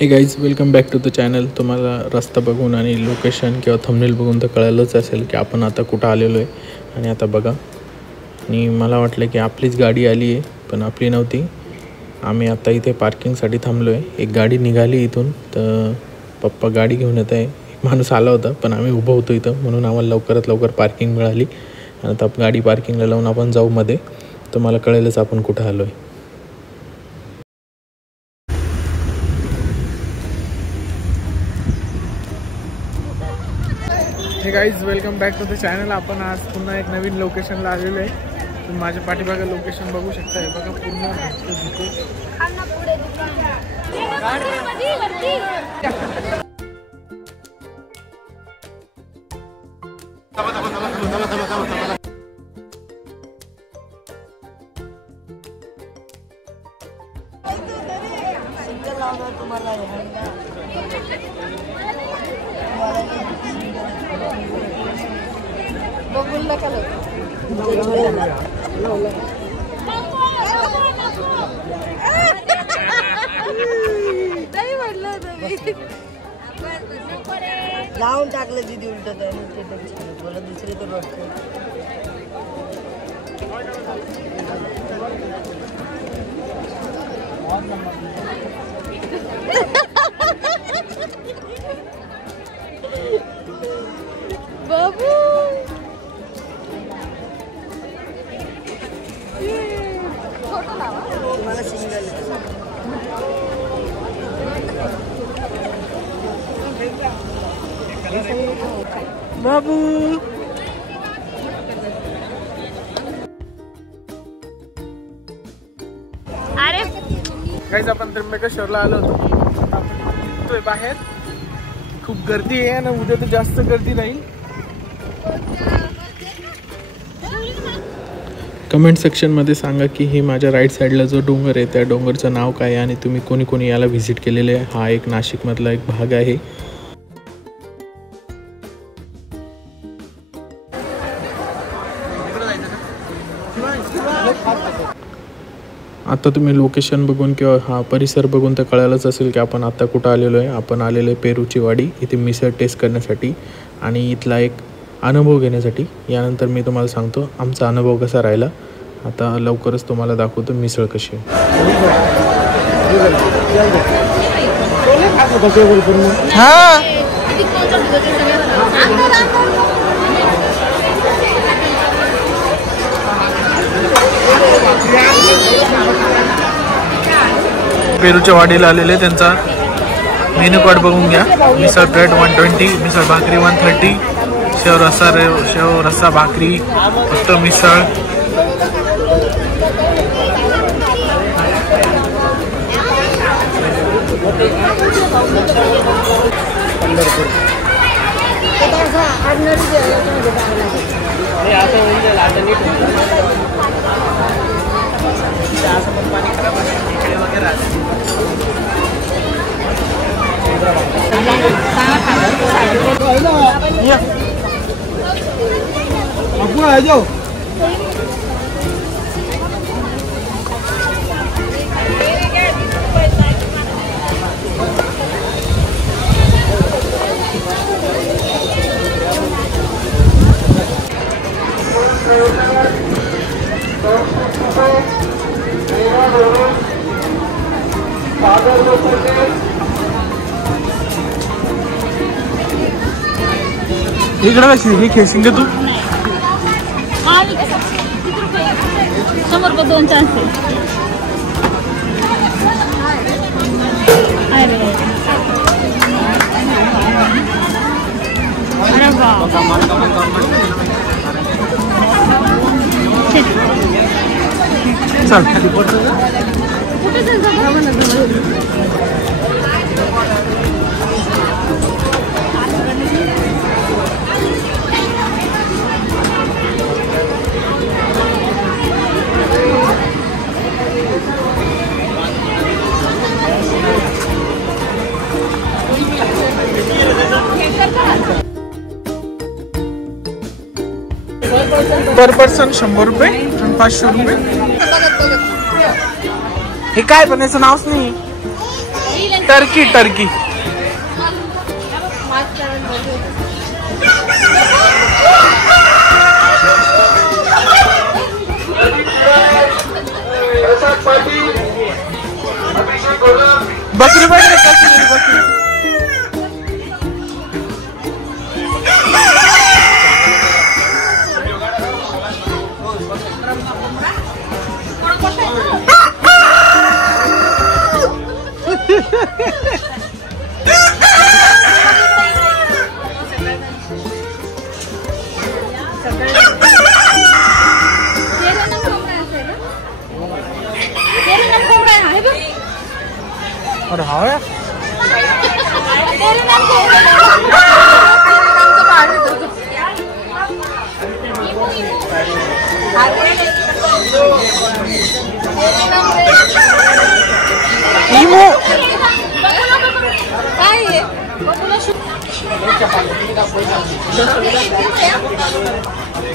हे guys, welcome back to the channel. तुम्हाला रस्ता बघून आणि लोकेशन किंवा थंबनेल बघून तर कळालंच असेल की आपण आता कुठं आलेलो आहे. आणि आता बघा, आणि मला वाटलं की आपलीच गाडी आली आहे, पण आपली नव्हती. आम्ही आता इथे पार्किंगसाठी थांबलो आहे. एक गाडी निघाली इथून, तर पप्पा गाडी घेऊन येत आहे. एक माणूस आला होता, पण आम्ही उभं होतो इथं, म्हणून आम्हाला लवकरात लवकर पार्किंग मिळाली. आणि आता गाडी पार्किंगला लावून आपण जाऊ मध्ये, तर मला कळेलच आपण कुठं आलो आहे. Hey guys, welcome back to the channel. आपण आज पुन्हा एक नवीन लोकेशनला आलेलो आहे. तुम्ही माझ्या पाठीमागे लोकेशन बघू शकता. हे बघा, पूर्ण लावून टाकलं दीदी उलट बोला दुसरे तर वाटतं. बाबू मला सिंगल बाबू. अरे गाईज, आपण त्र्यंबकेश्वरला आलो होतो. आपण निघतोय बाहेर. खूप गर्दी आहे आणि उद्या तर जास्त गर्दी राहील. कमेंट सेक्शनमध्ये सांगा की ही माझ्या राईट साईडला जो डोंगर आहे त्या डोंगरचं नाव काय आहे आणि तुम्ही कोणी कोणी याला व्हिजिट केलेले आहे. हा एक नाशिकमधला एक भाग आहे. आता तुम्ही लोकेशन बघून किंवा हा परिसर बघून तर कळालंच असेल की आपण आता कुठं आलेलो आहे. आपण आलेलो आहे पेरूची वाडी, इथे मिसळ टेस्ट करण्यासाठी आणि इथला एक अनुभव घेण्यासाठी. यानंतर मी तुम्हाला सांगतो आमचा अनुभव कसा राहिला. आता लवकरच तुम्हाला दाखवतो मिसळ कशी आहे. पेरूच्या वाडीला आलेले, त्यांचा मेनू कार्ड बघून घ्या. मिसळ प्लेट 120, मिसळ भाकरी 130, शेव रस्सा भाकरी, फक्त मिसळ. इकडे कशी हे खेळशील का तू? 100 2 चान्स. अरे वा, चल खाली पडतो. कुठे जायचं? पर पर्सन 100 रुपये आणि 500 रुपये. हे काय पण याचं नावच नाही. Turkey Turkey. बकरी बकरी कशी बकरी. अरे हा इमो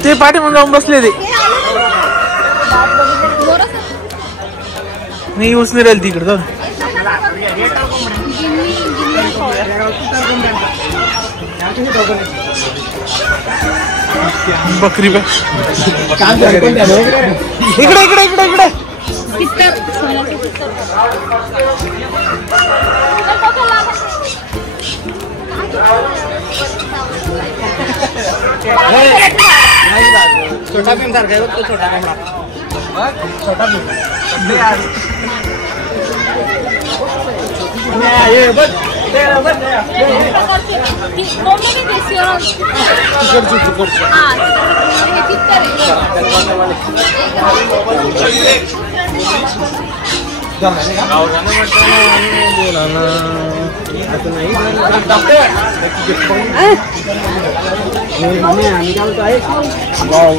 ते पाठी म्हणून जाऊन बसले ते नाही उसने राहील तिकडे जाऊन. बकरी बा इकडे इकडे इकडे इकडे. छोटा भीम सारखा आहे तो छोटा भीम. छोटा भीम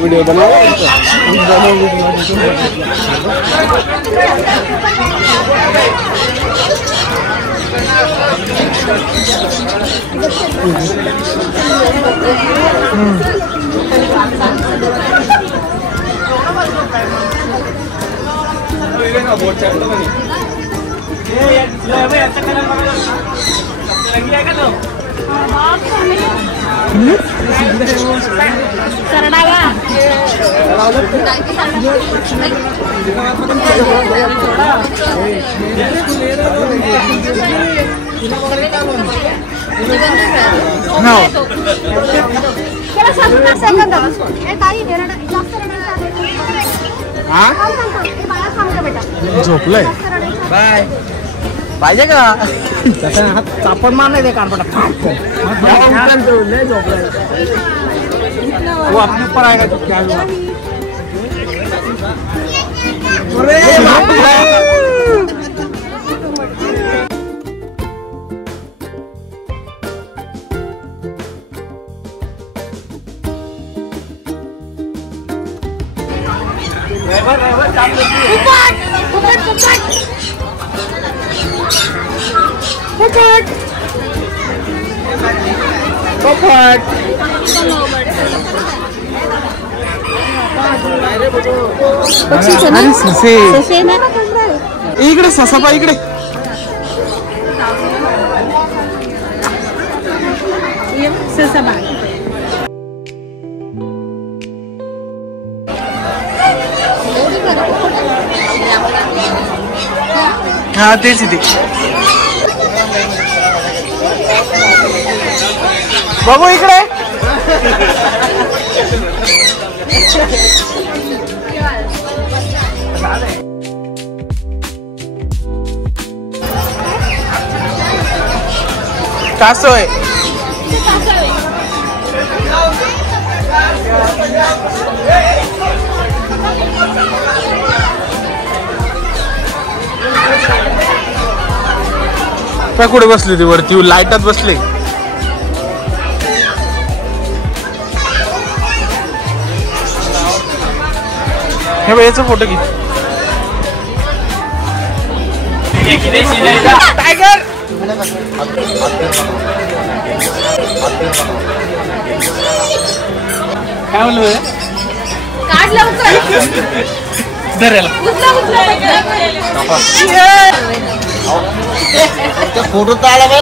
वीडियो बनाओ. झोपलंय बाय पाहिजे का चापण मार नाही. ते कानपटा झोपलाय वो अपने ऊपर आएगा तो क्या होगा. इकडे ससाबा इकडे. हा तेच ते बाबू इकडे. कासोय कुठे बसली ती वरती लाईटात बसले. हे बघ याचा फोटो घे. टायगर काय म्हणलं काढ लवकर. फोटो काढा बा.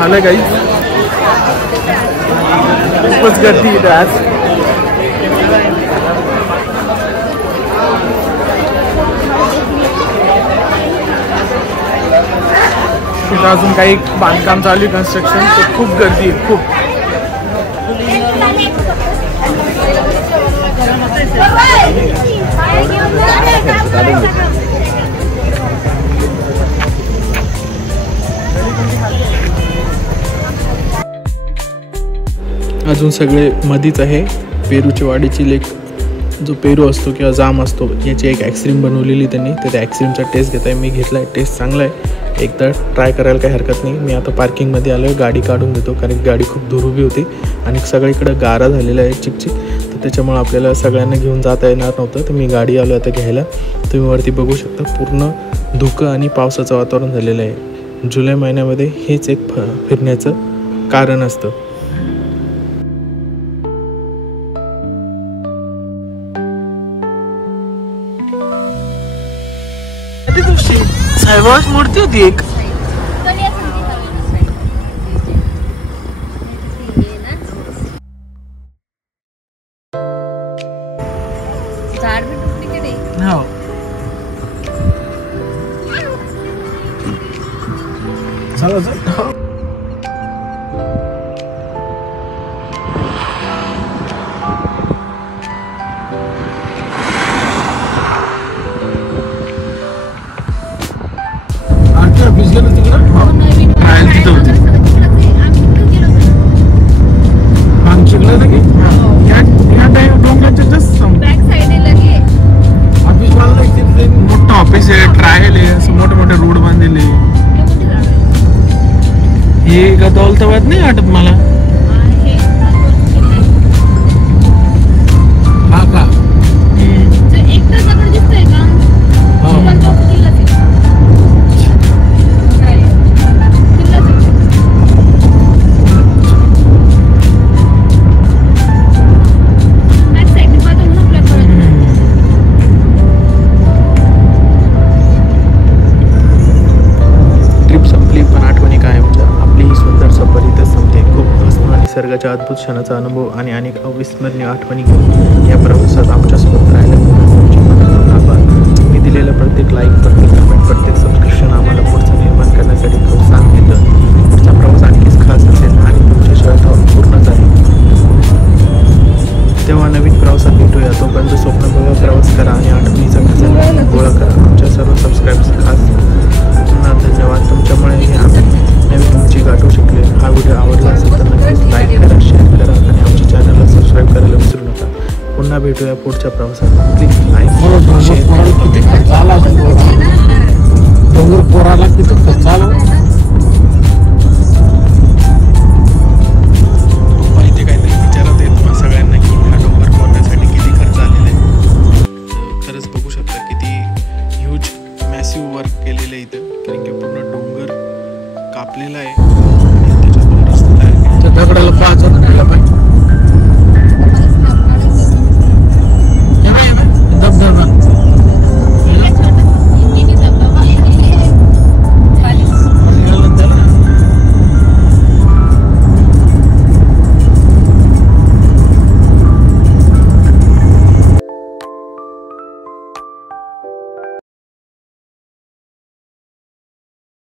झालं काही खूपच गर्दी इथं आज. तिथं अजून काही बांधकाम चालू आहे, कन्स्ट्रक्शन. तर खूप गर्दी आहे, खूप. अजून सगळे मधीच आहे. पेरूची वाडीची लेक जो पेरू असतो किंवा जाम असतो याची एक ॲक्सक्रीम बनवलेली त्यांनी. तर त्या ॲक्सक्रीमचा टेस्ट घेत आहे मी. घेतला आहे, टेस्ट चांगला आहे. एकदा ट्राय करायला काही हरकत नाही. मी आता पार्किंगमध्ये आलो आहे, गाडी काढून देतो कारण गाडी खूप दूर उभी होती आणि सगळीकडं गारा झालेला आहे, चिकचिक. तर त्याच्यामुळे आपल्याला सगळ्यांना घेऊन जाता येणार नव्हतं. तर मी गाडी आलो आता घ्यायला. तुम्ही वरती बघू शकता पूर्ण धुकं आणि पावसाचं वातावरण झालेलं आहे. जुलै महिन्यामध्ये हेच एक फिरण्याचं कारण असतं. साईबाबाची मूर्ती होती एक. झाड भी टूटली की नाही. हो. मोठं ऑफिस आहे, ट्रायल आहे, असं मोठे मोठे रोड बांधलेले. हे गदौलताबाद नाही वाटत मला. हा का? निसर्गाच्या अद्भुत क्षणाचा अनुभव आणि अनेक अविस्मरणीय आठवणी घेऊन या प्रवासात आमच्यासोबत राहिला आभार. मी दिलेलं प्रत्येक लाईक, प्रत्येक कमेंट, प्रत्येक सबस्क्रिप्शन आम्हाला पुढचं निर्माण करण्यासाठी प्रोत्साहन देतं. पुढचा प्रवास आणखीच खास असेल आणि तुमच्याशिवाय तो पूर्णच आहे. तेव्हा नवीन प्रवासात भेटूया. तोपर्यंत स्वप्न बघा, प्रवास करा आणि आठवणीचा खजाना गोळा करा. आमच्या सर्व सबस्क्राईब्स खास पुन्हा धन्यवाद. तुमच्यामुळे हे आम्ही नवीन उंची गाठू शकले. हा व्हिडिओ आवडला असेल तर नक्कीच लाईक करा, शेअर करा आणि आमच्या चॅनलला सबस्क्राईब करायला विसरू नका. पुन्हा भेटूया पुढच्या प्रवासात. Please like share. पोराला किती खर्च आला. माहिती काहीतरी विचारत आहे तुम्हाला सगळ्यांना की हा डोंगर फोडण्यासाठी किती खर्च आलेला आहे. खरंच बघू शकता किती ह्यूज मॅसिव्ह वर्क केलेलं आहे इथं. कारण की पूर्ण डोंगर कापलेला आहे